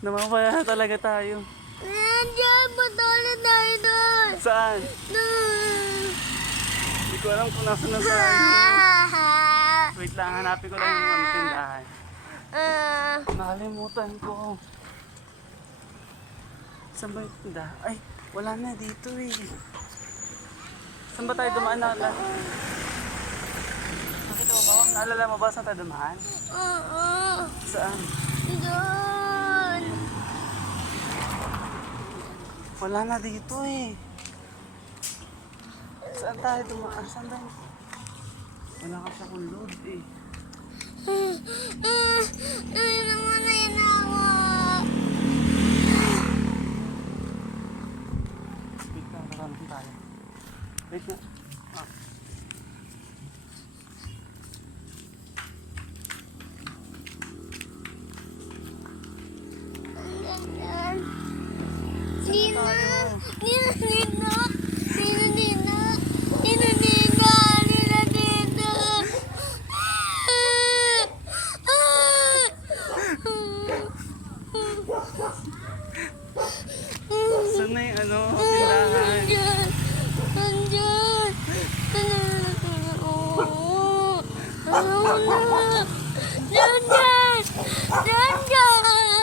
Namamaya talaga tayo. Nandiyan, patala tayo doon. Saan? Doon. Hindi ko alam kung nasa na tayo. Wait lang, hanapin ko lang yung tindahan. Nakalimutan ko. Saan ba yung tindahan? Ay, wala na dito eh. Saan ba tayo dumaan? Nakita mo ba? Naalala mo ba saan tayo dumaan? Oo. Saan? Doon. Wala na dito eh. Saan tayo dumaan? Saan ba? Wala ka sa kulod eh. Ay, naman na yan ako. Wait lang, nararamdaman tayo. Wait na. Ah. Ganyan. Nina! Nina, Nina! Nina, Nina! Nina, Nina! Nina, Nina! Saan na yung ano, tindahan? Nandiyan! Nandiyan! Oo! Nandiyan! Nandiyan! Nandiyan!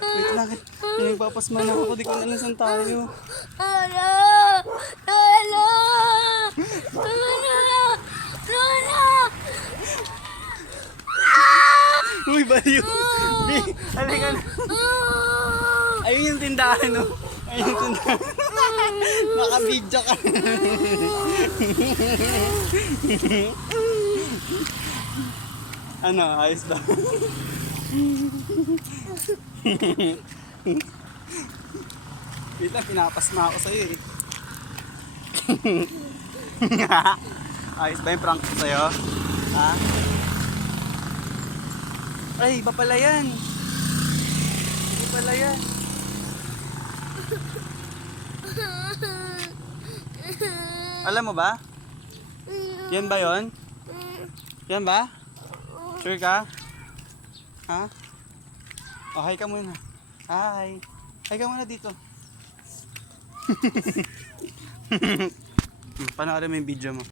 Wait lang, pinagpapasman ako, di ko alam saan tayo. Lola! Lola! Lola! Lola! Uy, baliw! Halika na. Ayun yung tindahan, no? Ayun yung tindahan. Naka-video ka. Ano, ayos ba? Wait lang, pinapasma ako sa'yo eh. Ayos ba yung prank ko sa'yo? Ha? Ay, iba pala yan. Iba pala yan. Alam mo ba? Yan ba yon? Yan ba? Sure ka? Ha? Oh, hi ka muna. Hi. Hi ka muna dito. Panoorin mo yung video mo.